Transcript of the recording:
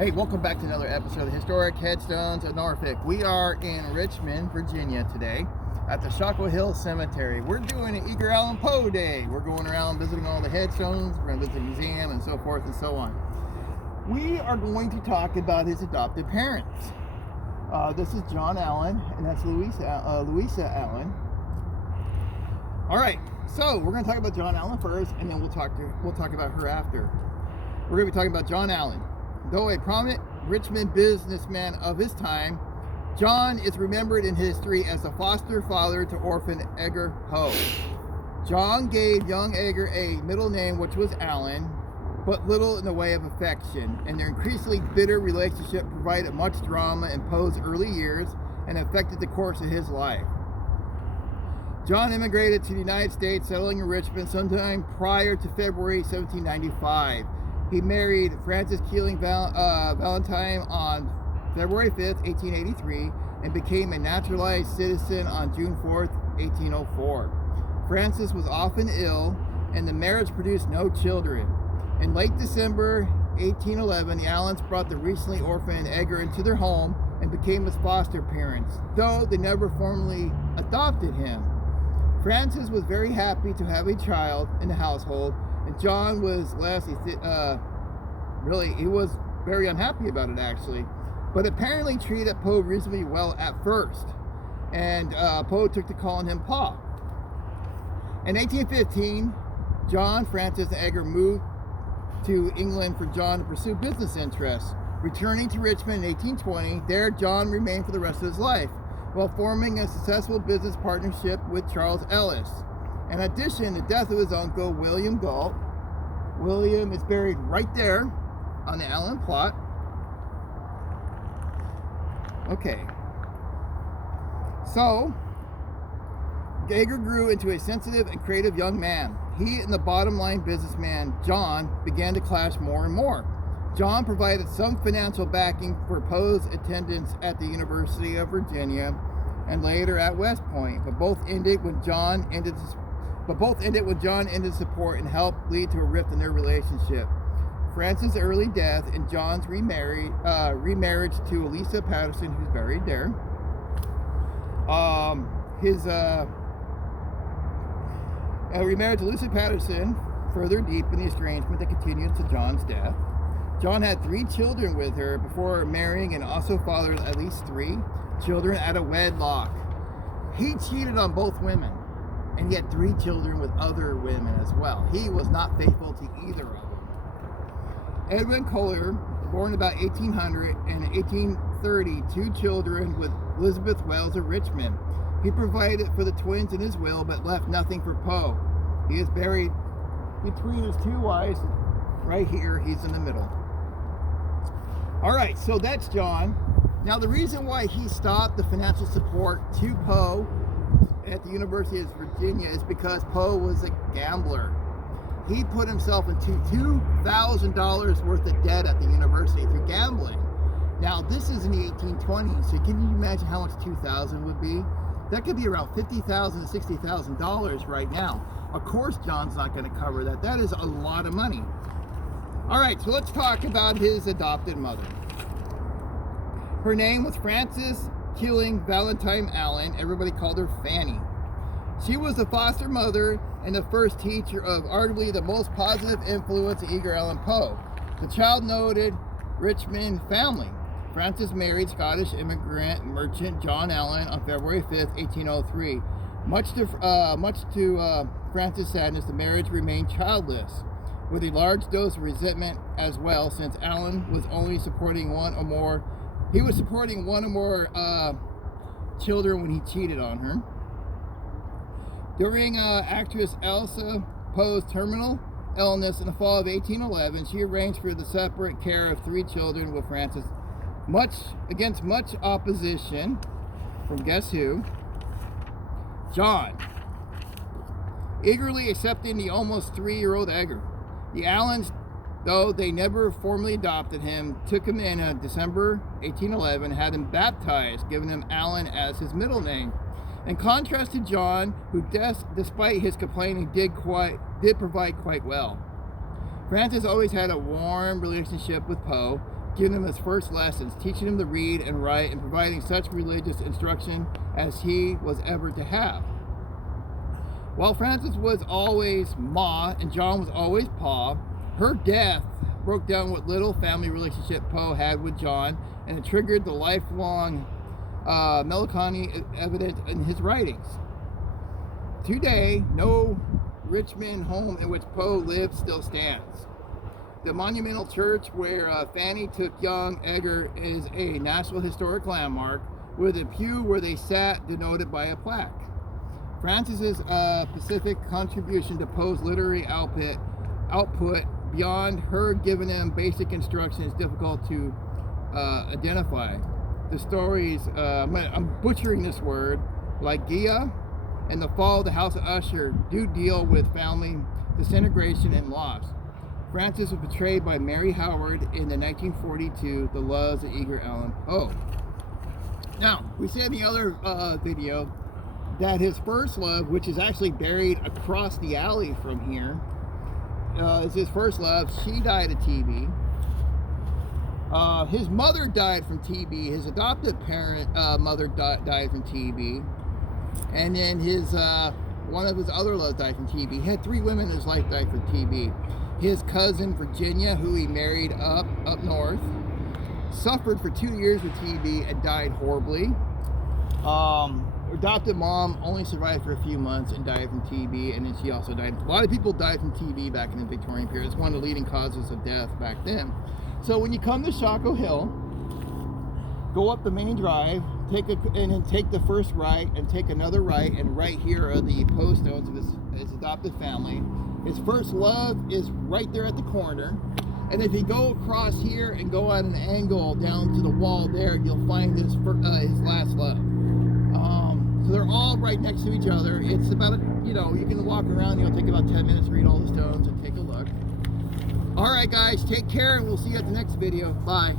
Hey, welcome back to another episode of Historic Headstones of Norfolk. We are in Richmond, Virginia today at the Shockwell Hill Cemetery. We're doing an Edgar Allan Poe Day. We're going around visiting all the headstones. We're going to visit the museum and so forth and so on. We are going to talk about his adopted parents. This is John Allan, and that's Louisa Allan. All right, so we're going to talk about John Allan first, and then we'll talk about her after. We're going to be talking about John Allan. Though a prominent Richmond businessman of his time, John is remembered in history as the foster father to orphan Edgar Poe. John gave young Edgar a middle name, which was Allan, but little in the way of affection, and their increasingly bitter relationship provided much drama in Poe's early years and affected the course of his life. John immigrated to the United States, settling in Richmond sometime prior to February 1795. He married Frances Keeling Valentine on February 5th, 1883, and became a naturalized citizen on June 4th, 1804. Frances was often ill, and the marriage produced no children. In late December 1811, the Allans brought the recently orphaned Edgar into their home and became his foster parents, though they never formally adopted him. Frances was very happy to have a child in the household, and John was he was very unhappy about it actually, but apparently treated Poe reasonably well at first, and Poe took to calling him Pa. In 1815, John, Frances, and Edgar moved to England for John to pursue business interests. Returning to Richmond in 1820, there John remained for the rest of his life, while forming a successful business partnership with Charles Ellis. In addition, the death of his uncle, William Galt. William is buried right there on the Allan plot. Okay. So, Edgar grew into a sensitive and creative young man. He and the bottom-line businessman, John, began to clash more and more. John provided some financial backing for Poe's attendance at the University of Virginia and later at West Point, but both ended when John ended support and helped lead to a rift in their relationship. Frances' early death and John's remarriage to Elisa Patterson, who's buried there. Remarriage to Elisa Patterson further deepened the estrangement that continued to John's death. John had 3 children with her before marrying and also fathered at least 3 children out of wedlock. He cheated on both women, and he had 3 children with other women as well. He was not faithful to either of them. Edwin Kohler, born about 1800, and in 1830, 2 children with Elizabeth Wells of Richmond. He provided for the twins in his will, but left nothing for Poe. He is buried between his 2 wives. Right here, he's in the middle. All right, so that's John. Now, the reason why he stopped the financial support to Poe at the University of Virginia is because Poe was a gambler. He put himself into $2,000 worth of debt at the university through gambling. Now, this is in the 1820s, so can you imagine how much 2,000 would be? That could be around $50,000 to $60,000 right now. Of course, John's not going to cover that. That is a lot of money. All right, so let's talk about his adopted mother. Her name was Frances Keeling Valentine Allan. Everybody called her Fanny. She was the foster mother and the first teacher of arguably the most positive influence of Edgar Allan Poe. The child noted Richmond family. Frances married Scottish immigrant merchant John Allan on February 5th, 1803. Much to Frances' sadness, the marriage remained childless, with a large dose of resentment as well, since Allan was only supporting one or more children when he cheated on her. During actress Elsa Poe's terminal illness in the fall of 1811, she arranged for the separate care of 3 children with Frances, against much opposition from guess who? John, eagerly accepting the almost 3-year-old Edgar. The Allans, though they never formally adopted him, took him in December 1811, had him baptized, giving him Allan as his middle name. In contrast to John, who despite his complaining did provide quite well. Frances always had a warm relationship with Poe, giving him his first lessons, teaching him to read and write, and providing such religious instruction as he was ever to have. While Frances was always Ma and John was always Pa, her death broke down what little family relationship Poe had with John, and it triggered the lifelong melancholy evident in his writings. Today, no Richmond home in which Poe lived still stands. The monumental church where Fanny took young Edgar is a National Historic Landmark, with a pew where they sat denoted by a plaque. Frances's specific contribution to Poe's literary output beyond her giving him basic instruction is difficult to identify. The stories, I'm butchering this word, like Gia and the fall of the House of Usher, do deal with family disintegration and loss. Frances was portrayed by Mary Howard in the 1942 The Loves of Edgar Allan Poe. Now, we said in the other video that his first love, which is actually buried across the alley from here, is his first love. She died of TB. His mother died from TB. His adoptive parent mother died from TB. And then his one of his other loves died from TB. He had 3 women in his life died from TB. His cousin Virginia, who he married up north, suffered for 2 years with TB and died horribly. Adopted mom only survived for a few months and died from TB, and then she also died. A lot of people died from TB back in the Victorian period. It's one of the leading causes of death back then. So when you come to Shockoe Hill, go up the main drive, take the first right, and take another right, and right here are the Poe stones of his adopted family. His first love is right there at the corner, and if you go across here and go on an angle down to the wall there, you'll find his last love. So they're all right next to each other. It's about you can walk around. It'll take about 10 minutes to read all the stones and take a look. All right, guys, take care, and we'll see you at the next video. Bye.